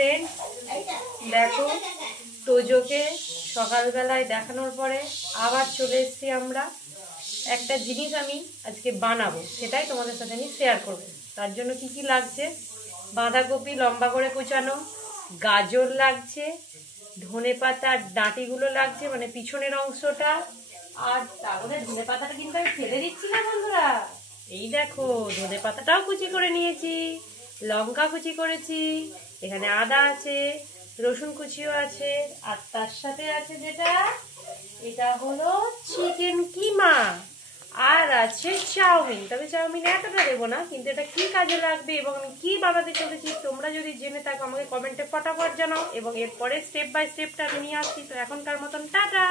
Friends, দেখো তোজোকে সকালবেলায় দেখানোর পরে আবার চলে এসেছি আমরা। একটা জিনিস আমি আজকে বানাবো, সেটাই তোমাদের সাথে আমি শেয়ার করবো। তার জন্য কি কি লাগছে: বাঁধাকপি লম্বা করে কুচানো, গাজর লাগছে, ধনেপাতার ডাঁটিগুলো লাগছে, মানে পিছনের অংশটা। আর তারপরে ধনেপাতাটা কিন্তু আমি ফেলে দিচ্ছি না বন্ধুরা, এই দেখো ধনেপাতাটাও কুচি করে নিয়েছি, লঙ্কা কুচি করেছি, এখানে আদা আছে, রসুন কুচিও আছে, আর তার সাথে আছে যেটা, এটা হলো চিকেন কিমা, আর আছে চাউমিন। তবে চাউমিন এতটা দেবো না, কিন্তু এটা কি কাজে লাগবে এবং আমি কি বানাতে চলেছি তোমরা যদি জেনে থাকো আমাকে কমেন্টে ফটাফট জানাও, এবং এরপরে স্টেপ বাই স্টেপটা আমি নিয়ে আসছি। তো এখনকার মতন টাটা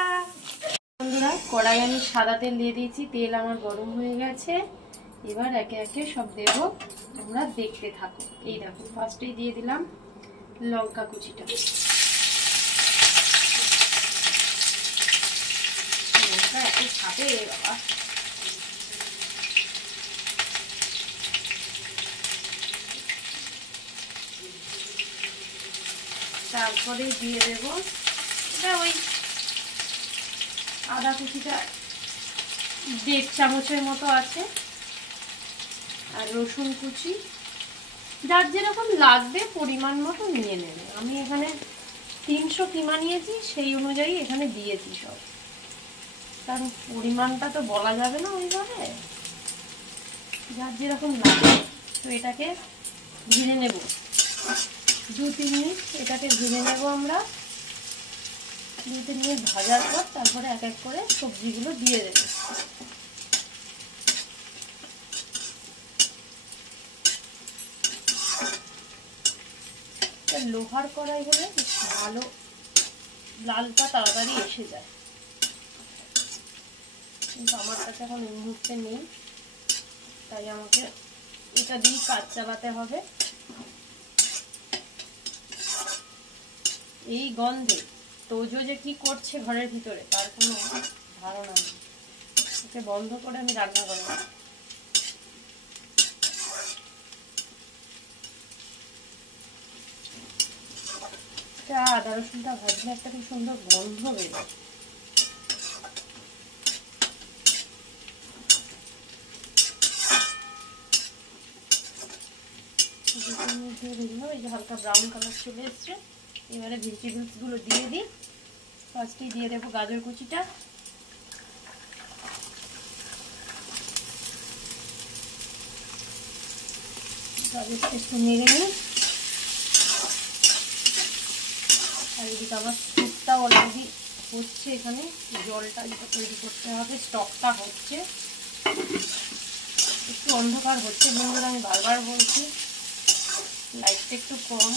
বন্ধুরা। কড়াই আমি সাদা তেল দিয়ে দিয়েছি, তেল আমার গরম হয়ে গেছে। এবার একে একে সব দেবো, তোমরা দেখতে থাকো। এই দেখো ফার্স্টেই দিয়ে দিলাম লঙ্কা কুচিটা, লঙ্কা এত ছাপে বাবা। তারপরে দিয়ে দেবো এটা ওই আদা কুচিটা 1.5 চামচের মতো আছে, আর রসুন কুচি যার যেরকম লাগবে পরিমাণ মতো নিয়ে নেবে। আমি এখানে 300 কিমা নিয়েছি, সেই অনুযায়ী এখানে দিয়েছি সব, কারণ পরিমাণটা তো বলা যাবে না ওইভাবে, যার যেরকম লাগবে। তো এটাকে ভেজে নেব 2-3 মিনিট, এটাকে ভেজে নেব আমরা। 2-3 মিনিট ভাজার পর তারপরে এক এক করে সবজিগুলো দিয়ে দেবো। লোহার কড়াই হলে ভালো লালটা তাড়াতাড়ি এসে যায়, কিন্তু আমার কাছে এখন এই মুহূর্তে নেই, তাই আমাকে এটা দিয়ে কাজ চালাতে হবে। এই গন্ধে তোজো যে কি করছে ঘরের ভিতরে তার কোনো ধারণা নেই। ওকে বন্ধ করে আমি রান্না করব। আদা রসুনটা ভাজলে একটা খুব সুন্দর গন্ধ বেরোয়। এই যে হালকা ব্রাউন কালার চলে এসছে, এবারে ভেজিটেবলস গুলো দিয়ে দিই। ফার্স্টেই দিয়ে দেবো গাজর কুচিটা, গাজরটা একটু নেড়ে নিই। আর এদিকে আবার স্যুপটা অলরেডি হচ্ছে, এখানে জলটা যেটা তৈরি করতে হবে, স্টকটা হচ্ছে। একটু অন্ধকার হচ্ছে বন্ধুরা, আমি বারবার বলছি লাইটটা একটু কম,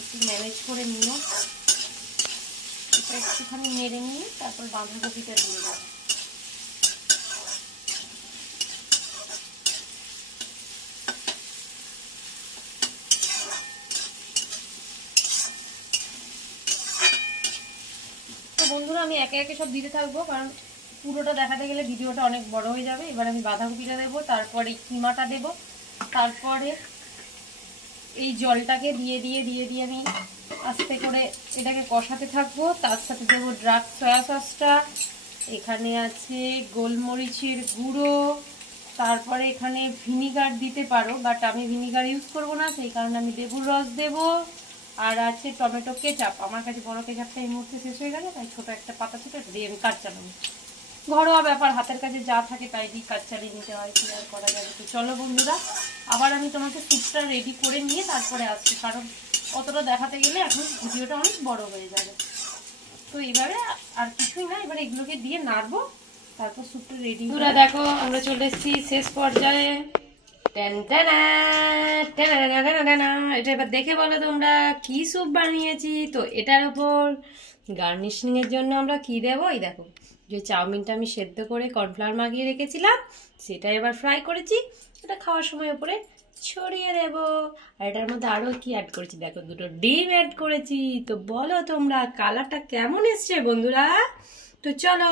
একটু ম্যানেজ করে নিও। এটা একটুখানি নেড়ে নিয়ে তারপর বাঁধাকপিটা দিয়ে দেবো। বন্ধুরা আমি একে একে সব দিতে থাকবো, কারণ পুরোটা দেখাতে গেলে ভিডিওটা অনেক বড় হয়ে যাবে। এবার আমি বাঁধাকপিটা দেবো, তারপরে কিমাটা দেবো, তারপরে এই জলটাকে দিয়ে আমি আস্তে করে এটাকে কষাতে থাকবো। তার সাথে দেবো ডার্ক সয়া সসটা, এখানে আছে গোলমরিচের গুঁড়ো, তারপরে এখানে ভিনিগার দিতে পারো, বাট আমি ভিনিগার ইউজ করবো না, সেই কারণে আমি লেবুর রস দেবো। আর আছে টমেটো কেচাপ, আমার কাছে বড় কেচাপটা এই মুহূর্তে শেষ হয়ে গেছে, তাই ছোট একটা পাতা ছিল দিয়ে আমি কাজ চালাবো। ঘরোয়া ব্যাপার, হাতের কাছে যা থাকে তাই দিয়ে কাজ চালিয়ে নিতে হয়, কি আর করা যাবে। তো চলো বন্ধুরা, আবার আমি তোমাকে স্যুপটা রেডি করে নিয়ে তারপরে আসছি, কারণ অতটা দেখাতে গেলে এখন ভিডিওটা অনেক বড় হয়ে যাবে। তো এবারে আর কিছুই না, এবারে এগুলোকে দিয়ে নাড়বো, তারপর স্যুপটা রেডি। বন্ধুরা দেখো আমরা চলে এসেছি শেষ পর্যায়ে। এটা এবার দেখে বলো তোমরা কি স্যুপ বানিয়েছি। তো এটার উপর গার্নিশিং এর জন্য আমরা কি দেবো, এই দেখো যে চাউমিনটা আমি সেদ্ধ করে কর্নফ্লাওয়ার মাখিয়ে রেখেছিলাম সেটা এবার ফ্রাই করেছি, এটা খাওয়ার সময় উপরে ছড়িয়ে দেবো। আর এটার মধ্যে আরো কি অ্যাড করেছি দেখো, 2টো ডিম অ্যাড করেছি। তো বলো তোমরা কালারটা কেমন এসছে বন্ধুরা। তো চলো,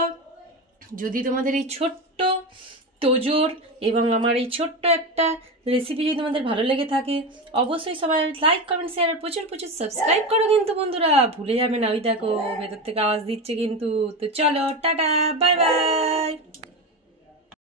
যদি তোমাদের এই ছোট্ট তোজোর এবং আমার এই ছোট্ট একটা রেসিপি যদি তোমাদের ভালো লেগে থাকে অবশ্যই সবাই লাইক কমেন্ট শেয়ার আর প্রচুর প্রচুর সাবস্ক্রাইব করো কিন্তু বন্ধুরা, ভুলে যাবে না। ওই দেখো ভেতর থেকে আওয়াজ দিচ্ছে কিন্তু। তো চলো টাটা, বাই বাই।